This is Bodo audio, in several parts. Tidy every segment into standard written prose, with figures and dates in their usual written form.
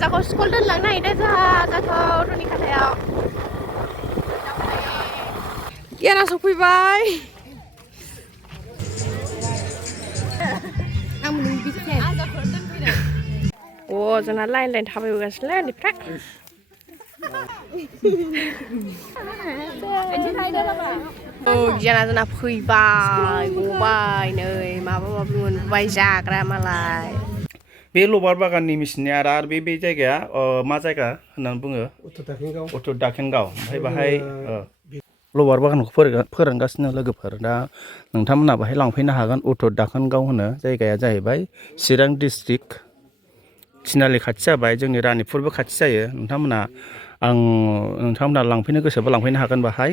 जाखौ स्कुल दोनलांनो नागिरदों जोंहा जाखौ रुनिखाथायाव गियाना सफैबाय अ जोंना लाइन लाइन थाबायबोगासिनो उन्दैफ्रा औ गियाना जोंना फैबाय गबाय नै माबा माबि मोनबोबाय जाग्रा मालाय बे लबार बागाननि मिसिनि आरो बे जायगाया मा जायगा होननानै बुङो उत्तर दाखेनगाव ओमफ्राय बाहाय लबार बागानखौ फोरोंगासिनो लोगोफोर दा नोंथांमोना बाहाय लांफैनो हागोन उत्तर दाखेनगाव होनो जायगाया जाहैबाय चिरां डिस्ट्रिक्ट थिनालि खाथि जाबाय जोंनि रानिपुरबो खाथि जायो नोंथांमोना लांफैनो गोसोबा लांफैनो हागोन बाहाय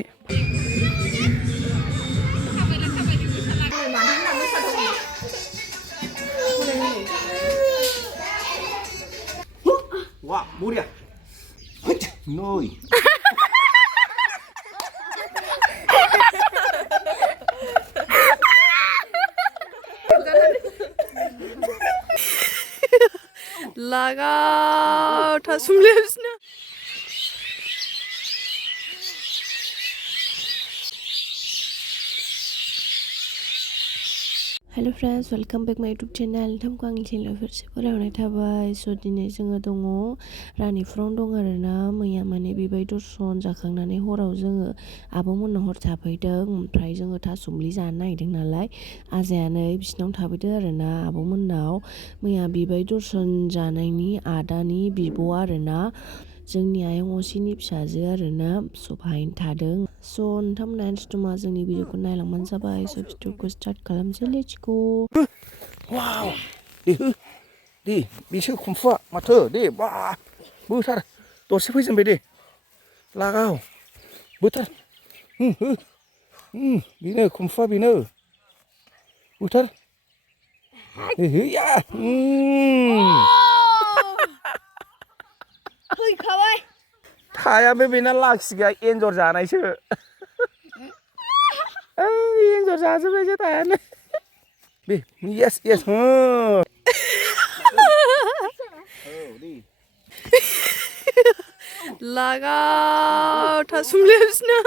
와 머리야 너이 लागाव थासुमलेबसिनो हेलो फ्रेंड्स वेलकम बैक माय यूट्यूब चैनल नोंथांखौ आंनि चैनलाव फिरसे बरायनाय थाबाय स' दिनै जोङो दङ रानिपुरावनो दं आरोना मैया माने बेबायदि दर्शन जाखांनानै हराव जोङो आब'मोननाव हर थाफैदों ओमफ्राय जोङो थासुमलि जानो नागिरदों नालाय आजायानो बिसिनाव थाफैदों आरोना आब'मोननाव मैया बेबायदि दर्शन जानायनि आदानि बिब' आरोना जोंनि आयं असेनि फिसाजो आरोना स' बाहायनो थादों स' नोंथांमोना इन्स्टमा जोंनि भिडिअखौ नायलांबानो जाबाय स' भिडिअखौ स्टार्ट खालामसै लेट्स गो वाव दे बिसो खुमफुआ माथो दे बा बोथार दरसे फैजेनबाय दे लागाव बोथार बेनो खुमफुआ बेनो बोथार हैया फैखाबाय थायाबो बेना लाखिगा एन्जर जानायसो एन्जर जाजोबबायसो थायानो बे येस येस लागाव थासुमलेबसिनो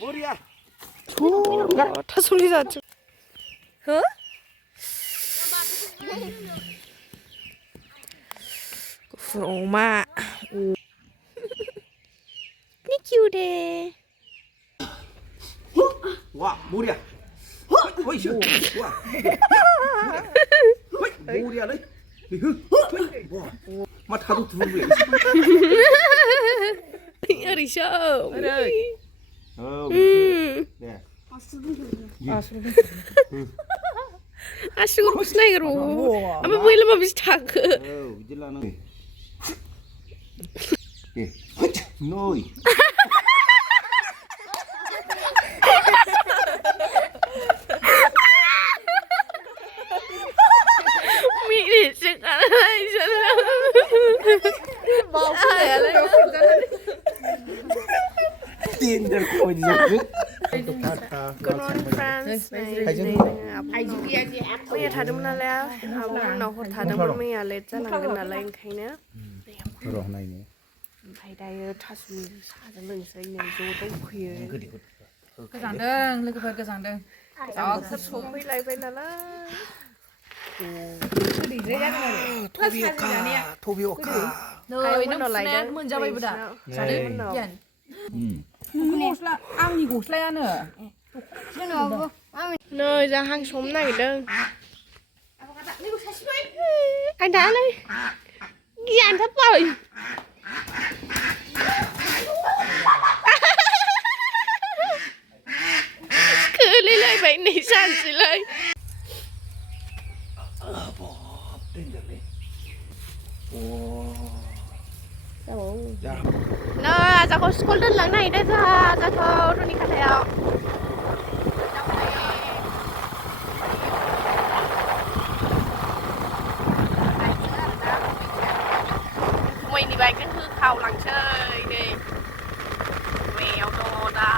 머리야 थासुमलि जाथों हो गुफुर अमा नि किउटे 와 머리야 어이씨 와 머리야 너 마 다도 두부야 어리셔 네 아시고 스나이로 아마 뭐일로 뭐 비슷하고 이질라는 예 노이 미리 시작하라 띠엔들 코지죠 Good morning friends मैया थादोंमोन नालाय आब'मोननाव हर थादोंमोन मैया लेट जालांगोन नालाय ओंखायनो ओमफ्राय दायो थासुमलि साहाजों लोंसै नै ज' दंफैयो गोजांदों लोगोफोर गोजांदों सफैलायबाय नालाय 토비오카 नै नों मोनजाबायबो दा जादों गियान गस्ला आंनि गस्लायानो नै जा हांसो हमनो नागिरदों आं दालाय गियान थाबाय खोलैलायबाय नै जानोसैलाय नै आजाखौ स्कुल दोनलांनो नागिरदों जोंहा आजाखौ रुनिखाथायाव मैनि बाइकजों होखावलांसै नै बेयाव दङ दा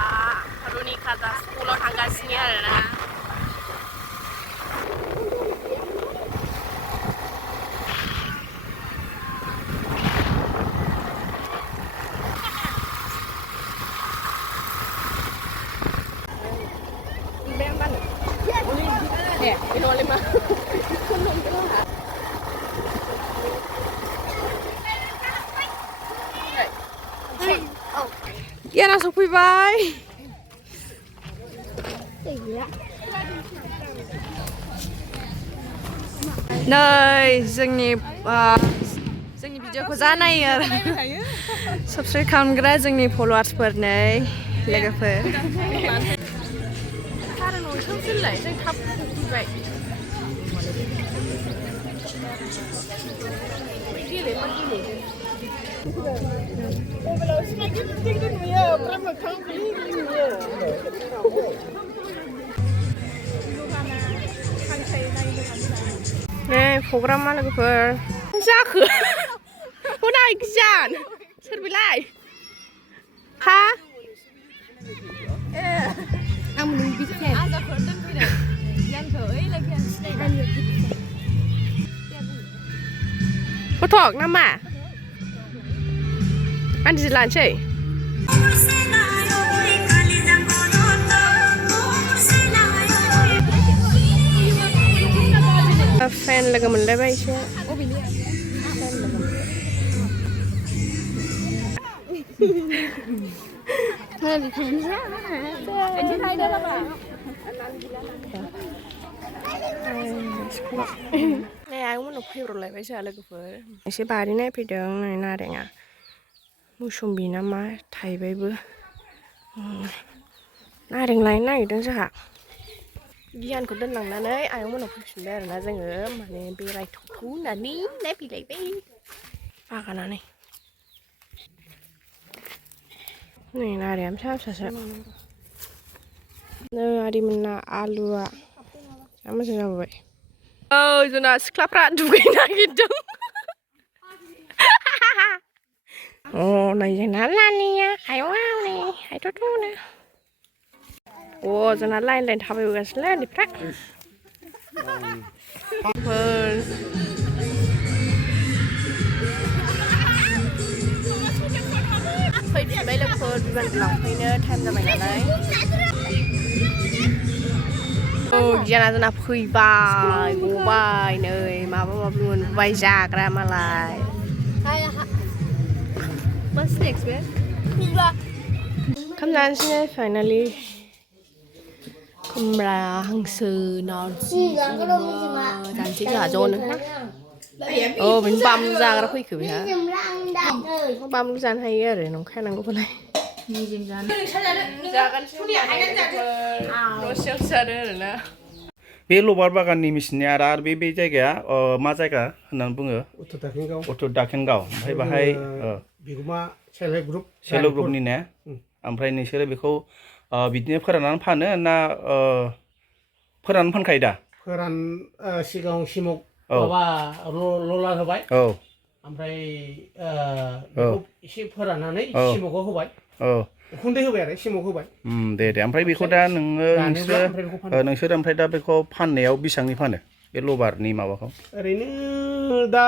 रुनिखाथा स्कुलाव थांगासिनो आरोना ไปนอนเลยมาคนลงก็หาGiyan sफैबाय नै जोंनि भिडिअखौ जा नायो आरो साबस्क्राइब खालामग्रा जोंनि फलोवार्सफोर नै लोगोफोर Nei, programma logoफोर जाखो हनै गियान सोर बेलाय हा आं नों बिफेन आजाफोर दोनफैदों गियानखौ ओइलाय गियान सिनायबाय फटक नामा आन्जि लानोसै फेन लोगो मोनलायबाय एसे नै आयंमोननाव फैब्रबलायबाय जोंहा लोगोफोर एसे बारि नायफैदों नै नारेंआ मौसुम्बि ना मा थाइबायबो नारें लायनो नागिरदों जोंहा गियानखौ दोनलांनानै आयंमोननाव फैफिनबाय आरोना जोङो माने बेरायथावथाव होननानै नायफैलायबाय बागानानै नै नारेंआ फिसा फिसासो नै आदैमोनना आलुआ जा मोजां जाबोबाय जोंना सिख्लाफ्रा दुगैनो नागिरदों नै जोंना नानिया आयं नै आयथ'थ'नो जोंना लाइन लाइन थाबायबोगासिनोलै उन्दैफ्रा फैफिनबाय लोगोफोर बिबानखौ लांफैनो टाइम जाबाय नालाय गियाना जोंना फैबाय गबाय नै माबा माबि मोनबाय जाग्रा मालाय मा स्नेक्स बे ओंखाम जानोसै फाइनालि खुमब्रा हांसो नारजि जानोसै जोंहा ज'नो बेनो बामलु जाग्रा फैखो बेहा बामलु जानो हायो आरो नंखाया नांगौबालाय दसेयावसो जादों आरोना बे लबार बागाननि मिसिनिया आरो बे जायगाया मा जायगा होननानै बुङो उत्तर दाखेनगाव ओमफ्राय बाहाय बिगुमा सेल्फ हेल्प ग्रुपनि ने ओमफ्राय नोंसोरो बेखौ बिदिनो फोराननानै फानो ना फोराननानै फानखायो दा फोरान सिगाङाव सिमक माबा लला होबाय ओमफ्राय बेखौ एसे फोराननानै सिमकआव होबाय उखुन्दै होबाय आरो सिमक होबाय दे ओमफ्राय बेखौ दा नोंसोर ओमफ्राय दा बेखौ फाननायाव बेसेबांनि फानो बे लबारनि माबाखौ ओरैनो दा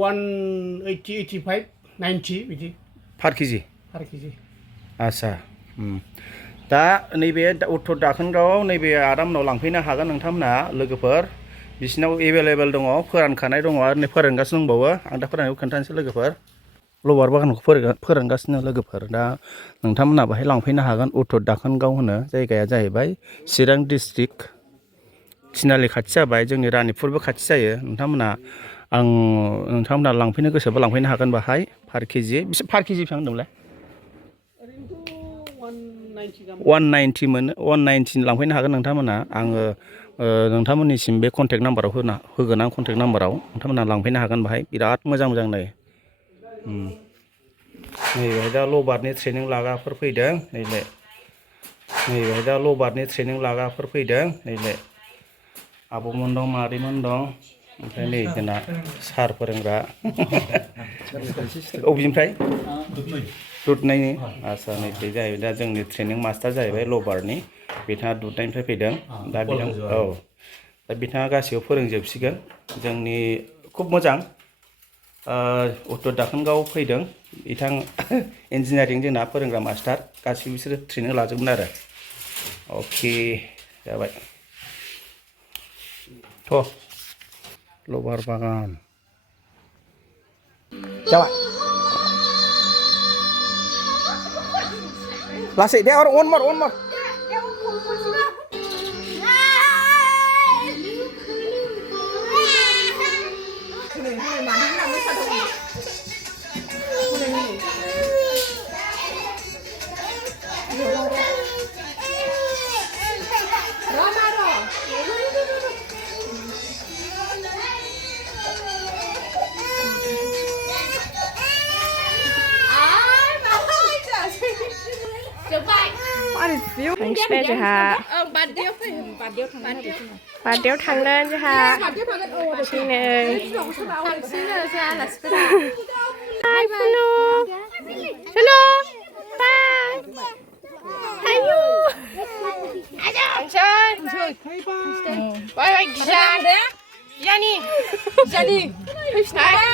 180 85 90 बिदि पार केजि आच्छा दा नैबे उत्तर दाखेनगावआव नैबे आदामोनाव लांफैनो हागोन नोंथांमोनहा लोगोफोर बिसिनाव एभेलेबेल दङ फोरानखानाय दङ आरो नै फोरानगासिनो दंबावो आं दा फोराननायखौ खोन्थानोसै लोगोफोर लबार बागानखौ फोरानगासिनो लोगोफोर दा नोंथांमोनहा बाहाय लांफैनो हागोन उत्तर दाखेनगाव होनो जायगाया जाहैबाय चिरां डिस्ट्रिक्ट थिनालि खाथि जाबाय जोंनि रानिपुरबो खाथि जायो नोंथांमोनहा लांफैनो गोसोबा लांफैनो हागोन बाहाय पार केजि बेसेबां होनदोंमोनलाय 190 मोनो 190 लांफैनो हागोन नोंथांमोनहा आङो नोंथांमोननिसिम बे कन्टेक्ट नाम्बाराव होगोन आं कन्टेक्ट नाम्बाराव नोंथांमोनहा लांफैनो हागोन बाहाय बिराद मोजां नै नैबेहाय दा लबारनि ट्रेनिं लाग्राफोर फैदों नैबेहाय दा लबारनि ट्रेनिं लाग्राफोर फैदों नैबे आब'मोन दं मादैमोन दं ओमफ्राय नै जोंना सार फोरोंग्रा अबेनिफ्राय दुधनैनि आच्छा नै बे जाहैबाय दा जोंनि ट्रेनिं मास्टार जाहैबाय लबारनि बिथाङा दुधनैनिफ्राय फैदों दा बिथाङा गासैबो फोरोंजोबसिगोन जोंनि खुब मोजां उत्तर दाखेनगाव फैदों बिथां इन्जिनियारिं जोंना फोरोंग्रा मास्टार गासैबो बिसोरो ट्रेनिं लाजोबगोन आरो अके जाबाय थ' लबार बागान जाबाय लासै दे आरो अन मार थांसिगोन जोंहा बार्डेआव थांगोन जोंहा हाय फुनु हेल' बाय आयु थांसै बाय बाय गियान गियानि फैफिनबाय